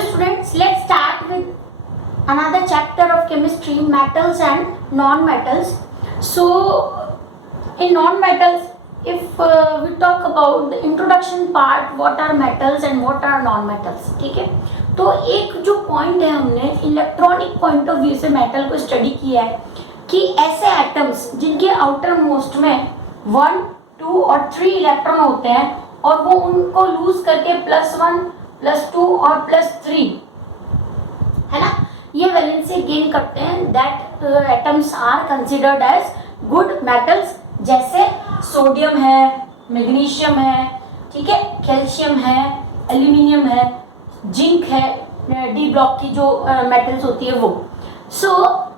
Okay students, let's start with another chapter of chemistry, metals and non-metals. So in non-metals, if we talk about the introduction part, what are metals and what are non-metals, ठीक है. तो एक जो point है, हमने electronic point of view से metal को study किया है कि ऐसे एटम्स जिनके आउटर मोस्ट में 1, 2 और 3 इलेक्ट्रॉन होते हैं और वो उनको लूज करके +1, +2 और +3 है ना, ये वैलेंसी गेन करते हैं. That atoms are considered as good metals. जैसे सोडियम है, मैग्नीशियम है, ठीक है, कैल्शियम है, एल्यूमिनियम है, जिंक है, डी ब्लॉक की जो मेटल्स होती है वो. So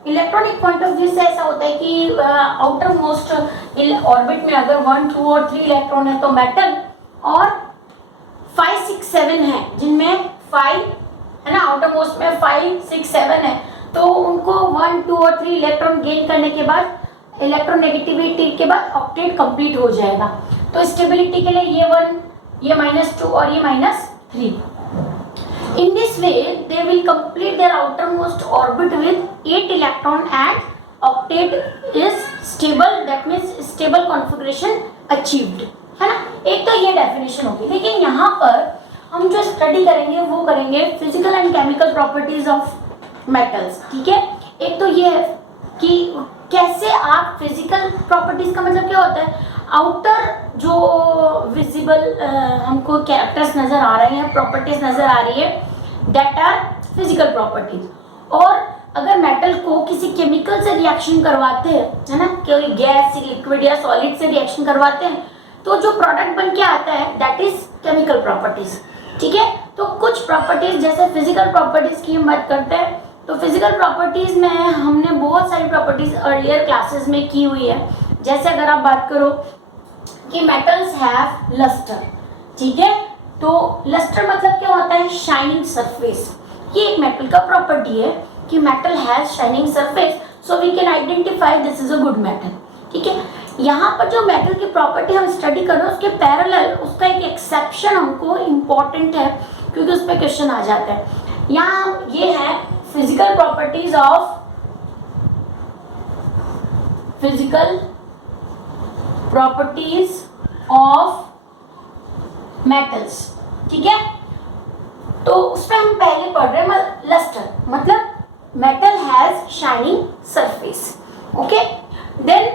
electronic point of view से ऐसा होता है कि आउटर मोस्ट ऑर्बिट में अगर 1, 2 और 3 इलेक्ट्रॉन है तो मेटल, और 5, 6, 7 है जिनमें 5 है ना, आउटर मोस्ट में 5, 6, 7 है, तो उनको 1, 2 और 3 इलेक्ट्रॉन गेन करने के बाद इलेक्ट्रोनेगेटिविटी के बाद ऑक्टेट कंप्लीट हो जाएगा. तो स्टेबिलिटी के लिए ये 1, ये -2 और ये -3. In this way, they will complete their outermost orbit with 8 electron and octet is stable. That means stable configuration achieved. है ना. एक तो ये डेफिनेशन होगी, लेकिन यहाँ पर हम जो स्टडी करेंगे वो करेंगे physical and chemical properties of metals. ठीक है. एक तो ये है कि कैसे आप फिजिकल प्रॉपर्टीज का मतलब क्या होता है, आउटर जो विजिबल हमको कैरेक्टर्स नजर आ रहे हैं, प्रॉपर्टीज नजर आ रही है, दैट आर फिजिकल प्रॉपर्टीज. और अगर मेटल को किसी केमिकल से रिएक्शन करवाते हैं, है ना, कोई गैस, लिक्विड या सॉलिड से रिएक्शन करवाते हैं, तो जो प्रोडक्ट बन के आता है दैट इज केमिकल प्रॉपर्टीज. ठीक है. तो कुछ प्रॉपर्टीज जैसे फिजिकल प्रॉपर्टीज की हम बात करते हैं, तो फिजिकल प्रॉपर्टीज में हमने बहुत सारी प्रॉपर्टीज अर्लियर क्लासेस में की हुई है. जैसे अगर आप बात करो कि मेटल्स हैव लस्टर. ठीक है. तो लस्टर मतलब क्या होता है, शाइनिंग सरफेस. ये एक मेटल का प्रॉपर्टी है कि metal has shining surface, so we can identify this is a good metal. ठीक है. यहाँ पर जो मेटल की प्रॉपर्टी हम स्टडी कर रहे हैं उसके पैरेलल उसका एक एक्सेप्शन हमको इम्पोर्टेंट है, क्योंकि उस पर क्वेश्चन आ जाता है. यहाँ ये है फिजिकल प्रॉपर्टीज ऑफ मेटल्स. ठीक है. तो उसमें हम पहले पढ़ रहे हैं लस्टर मतलब metal has shining surface. Okay. Then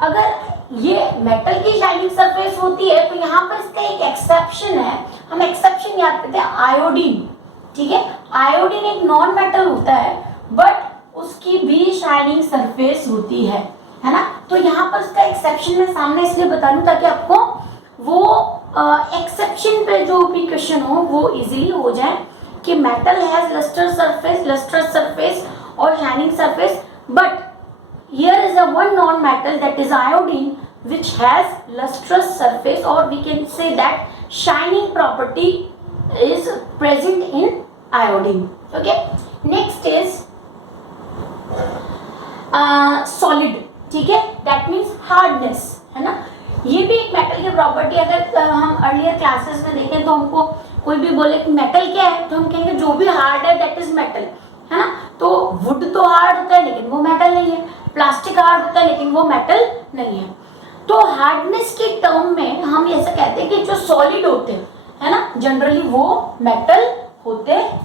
अगर ये मेटल की शाइनिंग सरफेस होती है तो यहाँ पर इसका एक एक्सेप्शन है. हम एक्सेप्शन याद करते हैं, आयोडीन. ठीक है. आयोडीन एक नॉन मेटल होता है बट उसकी भी शाइनिंग सरफेस होती है ना. तो यहाँ पर इसका एक्सेप्शन मैं सामने इसलिए बता दूं ताकि आपको वो एक्सेप्शन पे जो भी क्वेश्चन हो वो इजीली हो जाए कि मेटल हैज लस्ट्रस सरफेस और shining surface, but here is a one non-metal that is iodine which has lustrous surface, or we can say that shining property is present in iodine. Okay. Next is solid. ठीक है. That means hardness, है ना. ये भी एक metal की property. अगर हम अर्लियर क्लासेस में देखें तो हमको कोई भी बोले कि मेटल क्या है तो हम कहेंगे जो भी हार्ड है दैट इज मेटल, है ना. तो वुड तो हार्ड होता है लेकिन वो मेटल नहीं है, प्लास्टिक हार्ड होता है लेकिन वो मेटल नहीं है. तो हार्डनेस के टर्म में हम ऐसा कहते हैं कि जो सॉलिड होते हैं, है ना, जनरली वो मेटल होते हैं,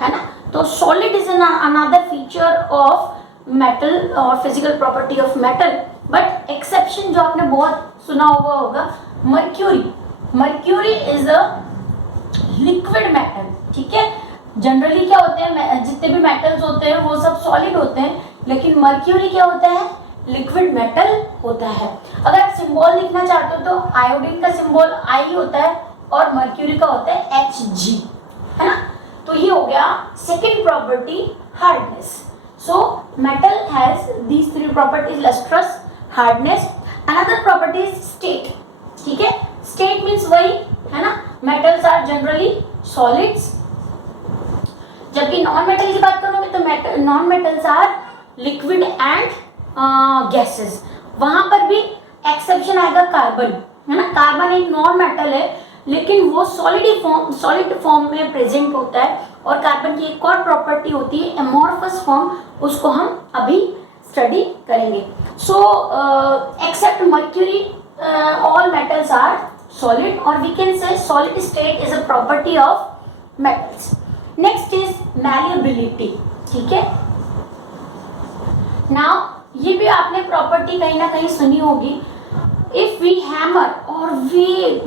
है ना. तो solid is another feature of metal और physical property of metal. But exception जो आपने बहुत सुना हुआ होगा, mercury is a liquid metal. ठीक है. जनरली क्या होते हैं, जितने भी मेटल्स होते हैं वो सब सॉलिड होते हैं, लेकिन मर्क्यूरी क्या होता है, लिक्विड मेटल होता है. अगर आप सिंबल लिखना चाहते हो तो आयोडीन का सिंबल I होता है और मर्क्यूरी का होता है Hg, है ना. तो ये हो गया second property, hardness. So metal has these 3 properties, lustrous, hardness. Another property is state. ठीक है. स्टेट मीन्स वही, है ना, मेटल्स आर जनरली सॉलिड्स. जबकि नॉन मेटल की बात करोगे तो non metals are liquid and gases. वहां पर भी एक्सेप्शन आएगा कार्बन, है ना. कार्बन एक नॉन मेटल है लेकिन वो सॉलिड फॉर्म में प्रेजेंट होता है और कार्बन की एक और प्रॉपर्टी होती है एमोर्फस फॉर्म, उसको हम अभी स्टडी करेंगे. So except mercury all metals are solid, or we can say solid state is a property of metals. Next is malleability. ठीक है. Now ये भी आपने प्रॉपर्टी कहीं ना कहीं सुनी होगी. If we hammer or we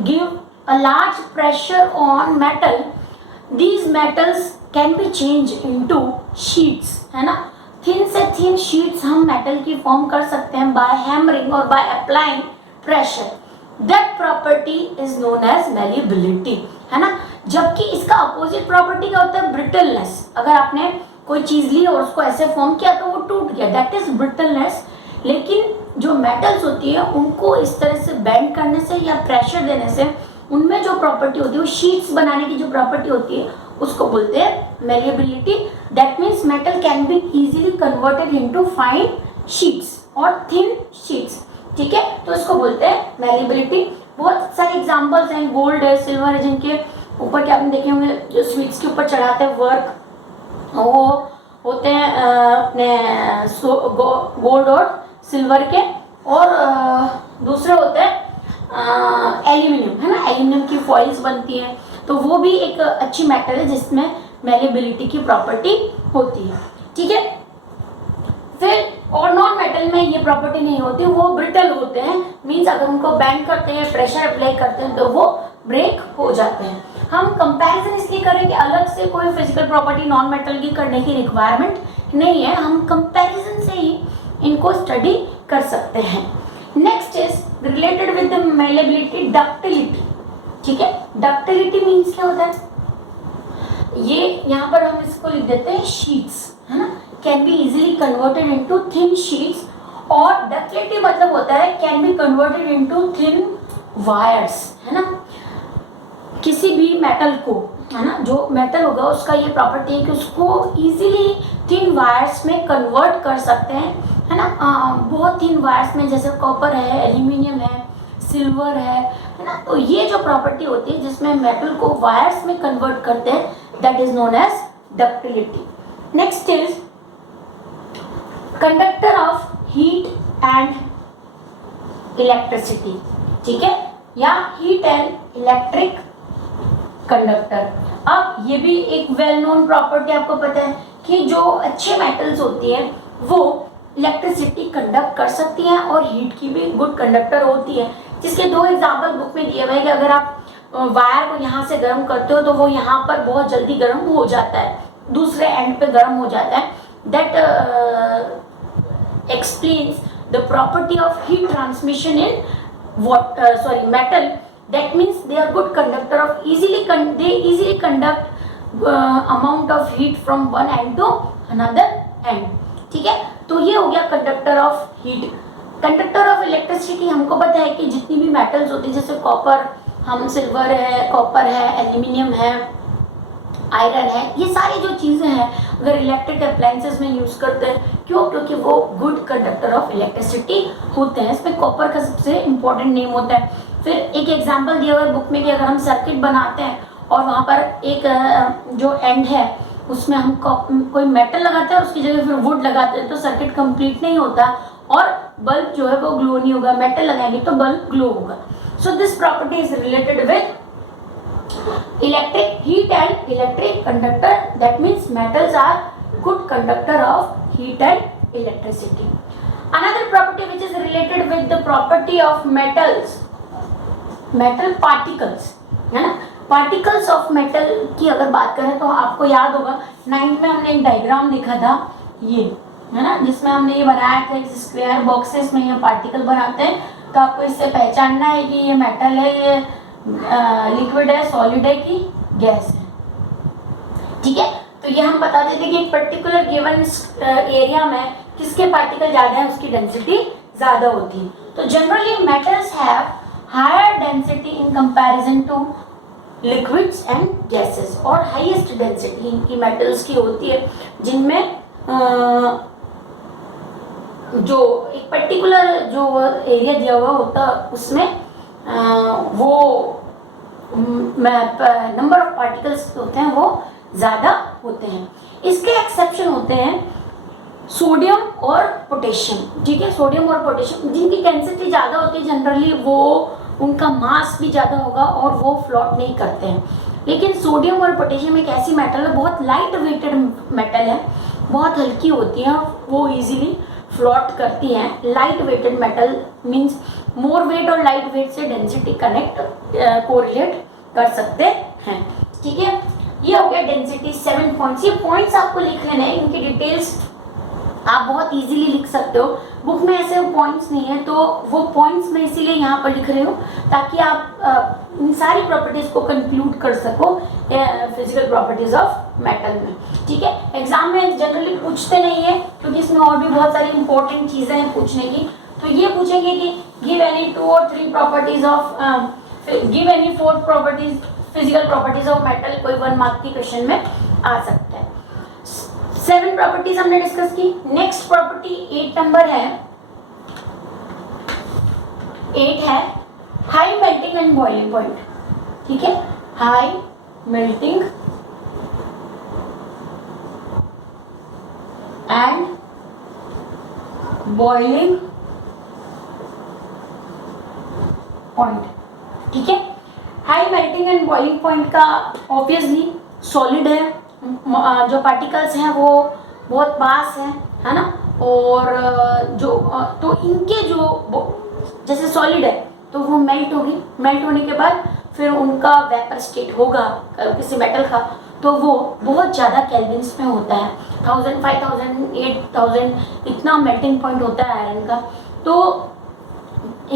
give a large pressure on metal, these metals can be changed into sheets, है ना. थिन से थिन शीट्स हम मेटल की फॉर्म कर सकते हैं बाय हैमरिंग और by applying pressure. That property is known as malleability, है ना. जबकि इसका अपोजिट प्रॉपर्टी क्या होता है, ब्रिटलनेस. अगर आपने कोई चीज ली और उसको ऐसे फॉर्म किया तो वो टूट गया, दैट इज ब्रिटलनेस. लेकिन जो मेटल्स होती है उनको इस तरह से बेंड करने से या प्रेशर देने से उनमें जो प्रॉपर्टी होती है, वो शीट्स बनाने की जो प्रॉपर्टी होती है, उसको बोलते हैं malleability. That means metal can be easily converted into fine sheets और थिन शीट्स. ठीक है, तो इसको बोलते हैं malleability. बहुत सारे एग्जांपल्स हैं, गोल्ड है, सिल्वर है, जिनके ऊपर क्या आपने देखे होंगे, जो स्वीट्स के ऊपर चढ़ाते हैं वर्क, वो होते हैं अपने गोल्ड और सिल्वर के. और दूसरे होते हैं एल्यूमिनियम, है ना. एल्यूमिनियम की फॉइल्स बनती हैं, तो वो भी एक अच्छी मेटल है जिसमें malleability की प्रॉपर्टी होती है. ठीक है. फिर और नॉन मेटल में ये प्रॉपर्टी नहीं होती, वो ब्रिटल होते हैं. मींस अगर उनको बेंड करते हैं, प्रेशर अप्लाई करते हैं तो वो ब्रेक हो जाते हैं. हम कंपैरिजन इसलिए करें कि अलग से कोई फिजिकल प्रॉपर्टी नॉन मेटल की करने की रिक्वायरमेंट नहीं है, हम कंपैरिजन से ही इनको स्टडी कर सकते हैं. Next is related with the malleability, ductility. ठीक है, डक्टिलिटी मीन्स क्या होता है, ये यहाँ पर हम इसको लिख देते हैं शीट्स, है ना. Can be easily converted into thin sheets. और डक्टिलिटी मतलब होता है can be converted into thin wires, है ना. किसी भी मेटल को, है ना, जो मेटल होगा उसका ये प्रॉपर्टी है कि उसको इजीली थिन वायर्स में कन्वर्ट कर सकते हैं, है ना. बहुत थिन वायर्स में, जैसे कॉपर है, एल्यूमिनियम है, सिल्वर है ना. तो ये जो प्रॉपर्टी होती है जिसमें मेटल को वायर्स में कन्वर्ट करते हैं, that is known as ductility. Next is conductor of heat and electricity. ठीक है, या हीट एंड इलेक्ट्रिक कंडक्टर. अब ये भी एक वेल नोन प्रॉपर्टी आपको पता है कि जो अच्छे मेटल्स होती है वो इलेक्ट्रिसिटी कंडक्ट कर सकती हैं और हीट की भी गुड कंडक्टर होती है. जिसके दो एग्जांपल बुक में दिए हुए हैं कि अगर आप वायर को यहाँ से गर्म करते हो तो वो यहाँ पर बहुत जल्दी गर्म हो जाता है, दूसरे एंड पे गर्म हो जाता है. That explains the property of heat transmission in metal. That means they are good conductor of they easily conduct amount of heat from one end to another end. ठीक है, तो ये हो गया conductor of heat. Conductor of electricity हमको पता है कि जितनी भी मेटल्स होती है, जैसे कॉपर, हम सिल्वर है, कॉपर है, एल्यूमिनियम है, आयरन है, ये सारी जो चीज़ें हैं अगर इलेक्ट्रिक अप्लायंसेस में यूज़ करते हैं, क्यों, क्योंकि वो गुड कंडक्टर ऑफ इलेक्ट्रिसिटी होते हैं. इसमें कॉपर का सबसे इम्पोर्टेंट नेम होता है. फिर एक एग्जांपल दिया हुआ है बुक में कि अगर हम सर्किट बनाते हैं और वहाँ पर एक जो एंड है उसमें हम कोई मेटल लगाते हैं और उसकी जगह फिर वुड लगाते हैं तो सर्किट कंप्लीट नहीं होता और बल्ब जो है वो ग्लो नहीं होगा. मेटल लगाएंगे तो बल्ब ग्लो होगा. So this property is related with electric heat and electric conductor. That means metals are good conductor of heat and electricity. Another property which is related with the property of metals, metal particles, है ना. particles of metal की अगर बात करें तो आपको याद होगा 9th में हमने एक डायग्राम देखा था, ये है ना, जिसमें हमने ये बनाया था एक स्क्वायर बॉक्सेस में ये पार्टिकल बनाते हैं. तो आपको इससे पहचानना है कि ये मेटल है, ये लिक्विड है, सॉलिड है कि गैस है. ठीक है, तो ये हम बता देते कि एक पर्टिकुलर गिवन एरिया में किसके पार्टिकल ज़्यादा है उसकी डेंसिटी ज़्यादा होती है. तो generally metals have higher density in comparison to liquids and gases. और हाईएस्ट डेंसिटी इनकी मेटल्स की होती है जिनमें जो एक पर्टिकुलर जो एरिया दिया हुआ होता है उसमें वो नंबर ऑफ पार्टिकल्स होते हैं वो ज़्यादा होते हैं। इसके एक्सेप्शन होते हैं सोडियम और पोटेशियम, ठीक है। सोडियम और पोटेशियम जिनकी डेंसिटी ज़्यादा होती है जनरली, वो उनका मास भी ज़्यादा होगा और वो फ्लोट नहीं करते हैं। लेकिन सोडियम और पोटेशियम एक ऐसी मेटल है, बहुत लाइट वेटेड मेटल है, बहुत हल्की होती है, वो इजीली फ्लोट करती हैं। Light weighted metal means more weight और लाइट वेट से डेंसिटी कनेक्ट कोरिलेट कर सकते हैं, ठीक है। ये हो गया डेंसिटी 7 पॉइंट्स। ये पॉइंट्स आपको लिख लेने हैं, इनकी डिटेल्स आप बहुत इजीली लिख सकते हो। बुक में ऐसे पॉइंट्स नहीं है, तो वो पॉइंट्स मैं इसीलिए यहाँ पर लिख रही हूँ ताकि आप इन सारी प्रॉपर्टीज को कंक्लूड कर सको फिजिकल प्रॉपर्टीज ऑफ मेटल में, ठीक है। एग्जाम में जनरली पूछते नहीं है क्योंकि इसमें और भी बहुत सारी इंपॉर्टेंट चीज़ें हैं पूछने की। तो ये पूछेंगे कि गिव एनी 2 और 3 properties of, give any 4 properties physical properties of metal, कोई 1 मार्क की क्वेश्चन में आ सकता है। 7 प्रॉपर्टीज हमने डिस्कस की। नेक्स्ट प्रॉपर्टी 8 नंबर है, 8 है high melting and boiling point, ठीक है। High melting and boiling point, ठीक है। High melting and boiling point का ऑब्वियसली सॉलिड है, जो पार्टिकल्स हैं वो बहुत पास है ना, और जो तो इनके जो जैसे सॉलिड है तो वो मेल्ट होगी, मेल्ट होने के बाद फिर उनका वेपर स्टेट होगा किसी मेटल का, तो वो बहुत ज़्यादा केल्विन्स में होता है, 1000, 5000, 8000 इतना मेल्टिंग पॉइंट होता है आयरन का। तो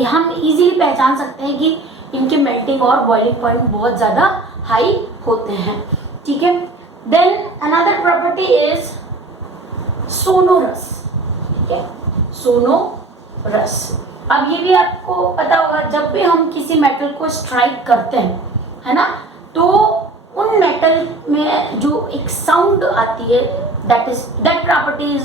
हम इजीली पहचान सकते हैं कि इनके मेल्टिंग और बॉइलिंग पॉइंट बहुत ज़्यादा हाई होते हैं, ठीक है। Then another property is sonorous, ठीक है, सोनोरस। अब ये भी आपको पता होगा, जब भी हम किसी मेटल को स्ट्राइक करते हैं, है ना, तो उन मेटल में जो एक साउंड आती है, that property is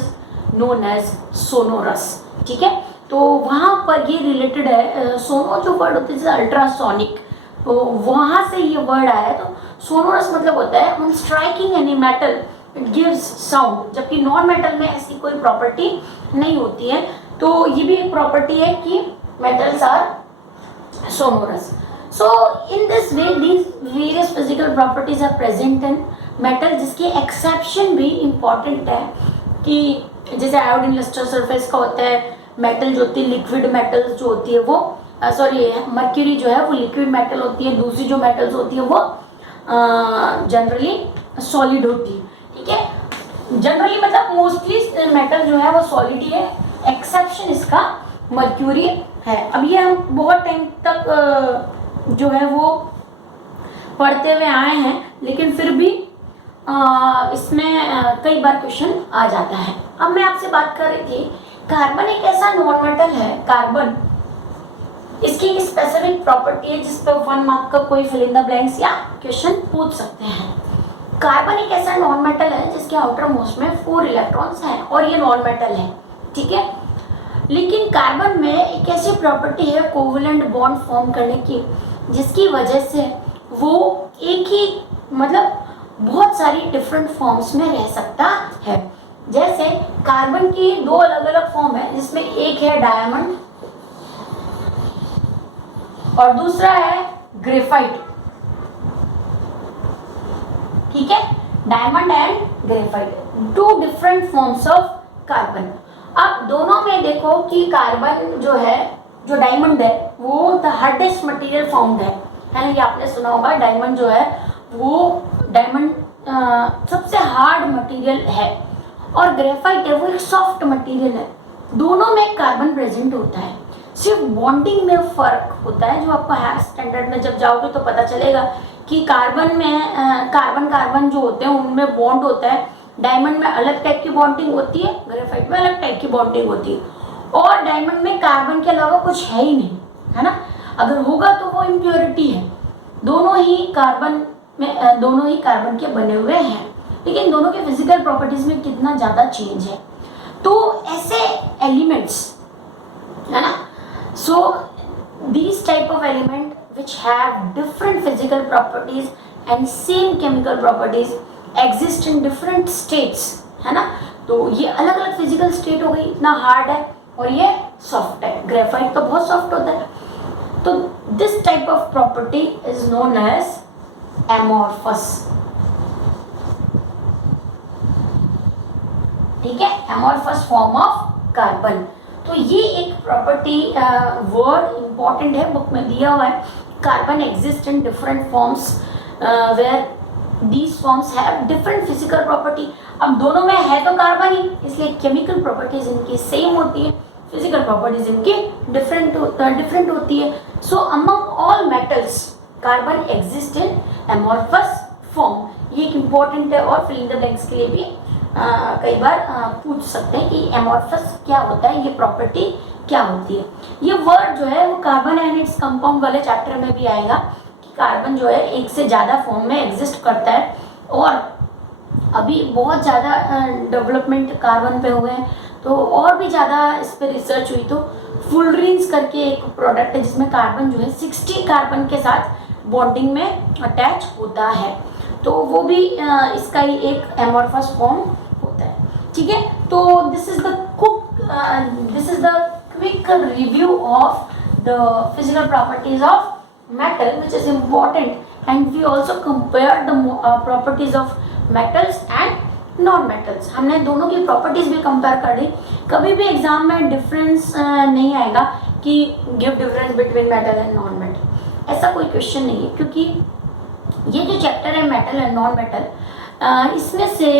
known as sonorous, ठीक है। तो वहाँ पर ये रिलेटेड है, सोनो जो वर्ड होता है जैसे अल्ट्रासोनिक, तो वहाँ से ये वर्ड आया है। तो सोनोरस मतलब होता है when striking any metal it gives sound, जबकि नॉन मेटल में ऐसी कोई प्रॉपर्टी नहीं होती है। तो ये भी एक प्रॉपर्टी है कि metals are sonorous. So in this way these various physical properties are present in metal, जिसकी एक्सेप्शन भी इम्पॉर्टेंट है कि जैसे आयोडीन लस्टर सरफेस का होता है, मेटल जो होती है लिक्विड मेटल्स जो होती है वो मर्क्यूरी जो है वो लिक्विड मेटल होती है, दूसरी जो मेटल्स होती है वो जनरली सॉलिड होती है, ठीक है। जनरली मतलब मोस्टली मेटल जो है वो सॉलिड ही है, एक्सेप्शन इसका मर्क्यूरी है। अब ये हम बहुत टाइम तक जो है वो पढ़ते हुए आए हैं, लेकिन फिर भी इसमें कई बार क्वेश्चन आ जाता है। अब मैं आपसे बात कर रही थी, कार्बन एक ऐसा नॉन मेटल है, कार्बन इसकी एक स्पेसिफिक प्रॉपर्टी है जिस पर 1 मार्क का कोई फिल इन द ब्लैंक्स या क्वेश्चन पूछ सकते हैं। कार्बन एक ऐसा नॉन मेटल है जिसके आउटर मोस्ट में 4 इलेक्ट्रॉन्स हैं और ये नॉन मेटल है, ठीक है। लेकिन कार्बन में एक ऐसी प्रॉपर्टी है कोवलेंट बॉन्ड फॉर्म करने की, जिसकी वजह से वो एक ही मतलब बहुत सारी डिफरेंट फॉर्म्स में रह सकता है। जैसे कार्बन की 2 अलग अलग फॉर्म है, जिसमें एक है डायमंड और दूसरा है ग्रेफाइट, ठीक है, diamond and graphite, 2 different forms of carbon. अब दोनों में देखो कि कार्बन जो है, जो डायमंड है वो द हार्डेस्ट मटेरियल फाउंड है ना, ये आपने सुना होगा, डायमंड जो है वो डायमंड सबसे हार्ड मटेरियल है, और ग्रेफाइट है वो एक सॉफ्ट मटेरियल है। दोनों में कार्बन प्रेजेंट होता है, सिर्फ बॉन्डिंग में फर्क होता है, जो आपको हायर स्टैंडर्ड में जब जाओगे तो पता चलेगा कि कार्बन में कार्बन जो होते हैं उनमें बॉन्ड होता है, डायमंड में अलग टाइप की बॉन्डिंग होती है, ग्रेफाइट में अलग टाइप की बॉन्डिंग होती है, और डायमंड में कार्बन के अलावा कुछ है ही नहीं, है ना, अगर होगा तो वो इम्प्योरिटी है। दोनों ही कार्बन के बने हुए हैं, लेकिन दोनों के फिजिकल प्रॉपर्टीज में कितना ज़्यादा चेंज है। तो ऐसे एलिमेंट्स, है ना, सो these type of element which have different physical properties and same chemical properties exist in different states, है ना। तो ये अलग अलग फिजिकल स्टेट हो गई, इतना हार्ड है और ये सॉफ्ट है। ग्रेफाइट तो बहुत सॉफ्ट होता है। तो this type of property is known as amorphous, ठीक है, एमोर्फस फॉर्म ऑफ कार्बन। तो ये एक प्रॉपर्टी वर्ड इंपॉर्टेंट है, बुक में दिया हुआ है। Carbon exist in different forms where these forms have different physical property. अब दोनों में है तो कार्बन ही, इसलिए केमिकल प्रॉपर्टीज इनकी सेम होती है, फिजिकल प्रॉपर्टीज इनकी डिफरेंट होती है। सो among all metals carbon exist इन एमोर्फस फॉर्म। ये एक इम्पॉर्टेंट है और फिलिंग द ब्लैंक्स के लिए भी कई बार पूछ सकते हैं कि एमोर्फस क्या होता है, ये प्रॉपर्टी क्या होती है। ये वर्ड जो है वो कार्बन एंड इट्स कंपाउंड वाले चैप्टर में भी आएगा कि कार्बन जो है एक से ज़्यादा फॉर्म में एग्जिस्ट करता है। और अभी बहुत ज़्यादा डेवलपमेंट कार्बन पे हुए हैं, तो और भी ज़्यादा इस पर रिसर्च हुई। तो फुलरीन्स करके एक प्रोडक्ट है जिसमें कार्बन जो है 60 कार्बन के साथ बॉन्डिंग में अटैच होता है, तो वो भी इसका ही एक एमोर्फस फॉर्म होता है, ठीक है। तो this is the quick review of the physical properties of metal which is important and we also compare the properties of metals and non metals. हमने दोनों की प्रॉपर्टीज भी कंपेयर कर दी। कभी भी एग्जाम में डिफरेंस नहीं आएगा कि give difference between metal and non metal, ऐसा कोई क्वेश्चन नहीं है, क्योंकि ये जो चैप्टर है मेटल एंड नॉन मेटल, इसमें से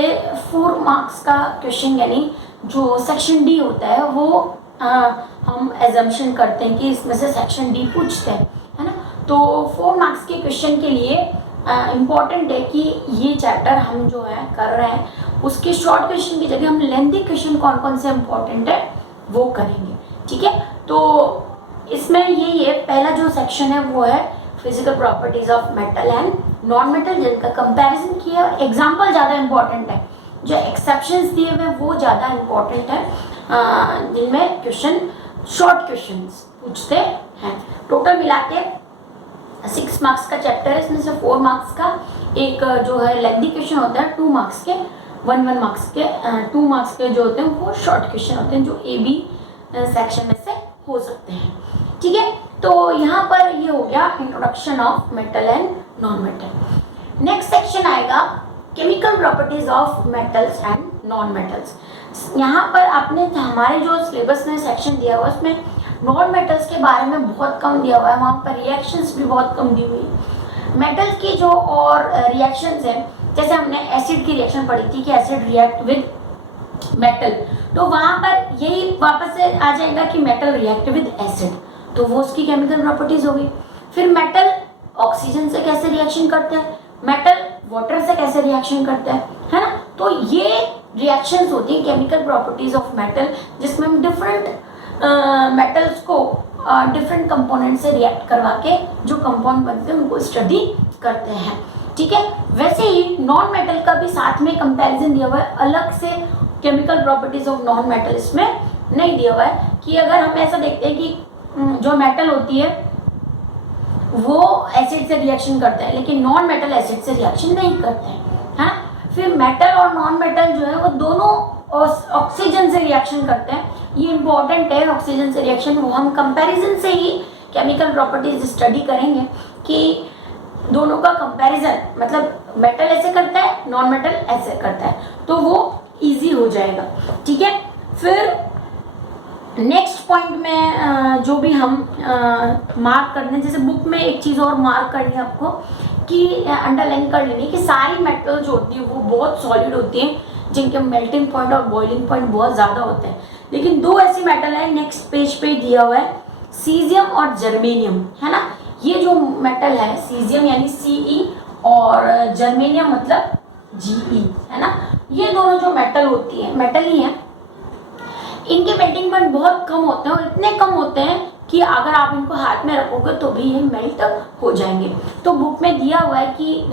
4 मार्क्स का क्वेश्चन यानी जो सेक्शन डी होता है वो हम एजम्पशन करते हैं कि इसमें से सेक्शन डी पूछते हैं, है ना। तो 4 मार्क्स के क्वेश्चन के लिए इम्पॉर्टेंट है कि ये चैप्टर हम जो है कर रहे हैं उसके शॉर्ट क्वेश्चन की जगह हम लेंथी क्वेश्चन कौन कौन से इम्पॉर्टेंट है वो करेंगे, ठीक है। तो इसमें यही है, पहला जो सेक्शन है वो है physical properties of metal and non metal, जिनका कंपैरिजन किया है। एग्जाम्पल ज़्यादा इंपॉर्टेंट है, जो एक्सेप्शंस दिए हुए वो ज़्यादा इंपॉर्टेंट है, जिनमें क्वेश्चन शॉर्ट क्वेश्चंस पूछते हैं। टोटल मिला के 6 मार्क्स का चैप्टर है, इसमें से 4 मार्क्स का एक जो है लेंथी क्वेश्चन होता है, 2 मार्क्स के 1 मार्क्स के 2 मार्क्स के जो होते हैं वो शॉर्ट क्वेश्चन होते हैं, जो ए बी सेक्शन में से हो सकते हैं, ठीक है। तो यहाँ पर ये हो गया introduction of metal and non metal. Next section आएगा chemical properties of metals and non metals. यहाँ पर आपने हमारे जो सिलेबस में सेक्शन दिया हुआ है उसमें नॉन मेटल्स के बारे में बहुत कम दिया हुआ है, वहाँ पर रिएक्शंस भी बहुत कम दी हुई है। मेटल्स की जो और रिएक्शंस हैं, जैसे हमने एसिड की रिएक्शन पढ़ी थी कि एसिड रिएक्ट विद मेटल, तो वहाँ पर यही वापस से आ जाएगा कि मेटल रिएक्ट विद एसिड, तो वो उसकी केमिकल प्रॉपर्टीज हो गई। फिर मेटल ऑक्सीजन से कैसे रिएक्शन करते हैं, मेटल वाटर से कैसे रिएक्शन करता है ना। तो ये रिएक्शंस होती हैं केमिकल प्रॉपर्टीज ऑफ मेटल, जिसमें हम डिफरेंट मेटल्स को डिफरेंट कंपोनेंट से रिएक्ट करवा के जो कंपाउंड बनते हैं उनको स्टडी करते हैं, ठीक है। वैसे ही नॉन मेटल का भी साथ में कंपैरिजन दिया हुआ है, अलग से chemical properties of non metal इसमें नहीं दिया हुआ है। कि अगर हम ऐसा देखते हैं कि जो मेटल होती है वो एसिड से रिएक्शन करते हैं, लेकिन नॉन मेटल एसिड से रिएक्शन नहीं करते हैं, है ना। फिर मेटल और नॉन मेटल जो है वो दोनों ऑक्सीजन से रिएक्शन करते हैं, ये इंपॉर्टेंट है ऑक्सीजन से रिएक्शन। वो हम कंपैरिजन से ही केमिकल प्रॉपर्टीज स्टडी करेंगे कि दोनों का कंपैरिजन, मतलब मेटल ऐसे करता है नॉन मेटल ऐसे करता है, तो वो इजी हो जाएगा, ठीक है। फिर नेक्स्ट पॉइंट में जो भी हम मार्क करने, जैसे बुक में एक चीज़ और मार्क करनी है आपको कि अंडरलाइन कर लेनी कि सारी मेटल जो होती है वो बहुत सॉलिड होती हैं, जिनके मेल्टिंग पॉइंट और बॉइलिंग पॉइंट बहुत ज़्यादा होते हैं। लेकिन 2 ऐसी मेटल है, नेक्स्ट पेज पे दिया हुआ है, सीजियम और जर्मेनियम, है ना। ये जो मेटल है सीजियम यानी Ce और जर्मेनियम मतलब Ge, है ना। ये दोनों जो मेटल होती है मेटल ही है, इनके मेल्टिंग पॉइंट बहुत कम होते हैं और इतने कम होते हैं कि अगर आप इनको हाथ में रखोगे तो भी ये मेल्ट हो जाएंगे। तो बुक में दिया हुआ है कि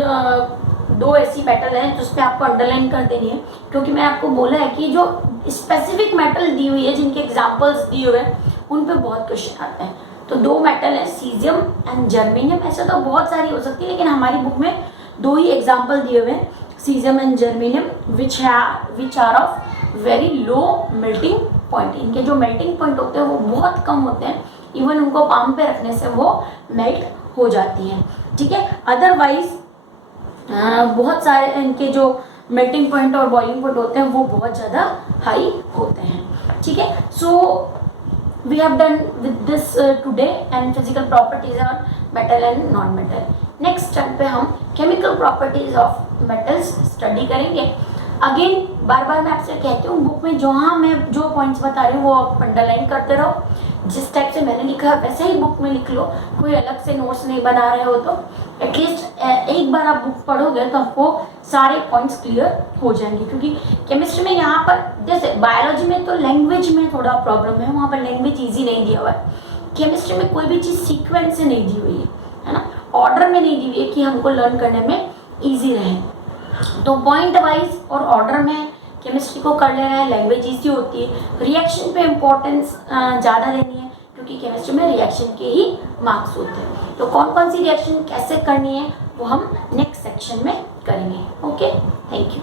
2 ऐसी मेटल हैं जिस पे आपको अंडरलाइन कर देनी है, क्योंकि मैंने आपको बोला है कि जो स्पेसिफिक मेटल दी हुई है जिनके एग्जाम्पल्स दिए हुए हैं उन पे बहुत क्वेश्चन आते हैं। तो 2 मेटल है सीजियम एंड जर्मेनियम, ऐसे तो बहुत सारी हो सकती है लेकिन हमारी बुक में 2 ही एग्जाम्पल दिए हुए हैं, caesium and germanium which are of very low melting point. इनके जो मेल्टिंग पॉइंट होते हैं वो बहुत कम होते हैं, इवन उनको पाम पे रखने से वो मेल्ट हो जाती हैं, ठीक है। अदरवाइज बहुत सारे इनके जो मेल्टिंग पॉइंट और बॉइलिंग पॉइंट होते हैं वो बहुत ज़्यादा हाई होते हैं, ठीक है। So we have done with this today and physical properties of metal and non metal. Next step पे हम chemical properties of metals study करेंगे। अगेन बार बार मैं आपसे कहती हूँ, बुक में जहाँ मैं जो पॉइंट्स बता रही हूँ वो आप अंडरलाइन करते रहो, जिस टाइप से मैंने लिखा है वैसे ही बुक में लिख लो, कोई अलग से नोट्स नहीं बना रहे हो तो एटलीस्ट एक बार आप बुक पढ़ोगे तो आपको सारे पॉइंट्स क्लियर हो जाएंगे। क्योंकि केमिस्ट्री में यहाँ पर जैसे बायोलॉजी में तो लैंग्वेज में थोड़ा प्रॉब्लम है, वहाँ पर लैंग्वेज ईजी नहीं दिया हुआ है। केमिस्ट्री में कोई भी चीज़ सीक्वेंस से नहीं दी हुई है ना, ऑर्डर में नहीं दी हुई है कि हमको लर्न करने में ईजी रहे। तो पॉइंट वाइज और ऑर्डर में केमिस्ट्री को कर लेना है, लैंग्वेज ईजी होती है। रिएक्शन पे इम्पोर्टेंस ज़्यादा देनी है क्योंकि केमिस्ट्री में रिएक्शन के ही मार्क्स होते हैं। तो कौन कौन सी रिएक्शन कैसे करनी है वो हम नेक्स्ट सेक्शन में करेंगे। Okay, thank you.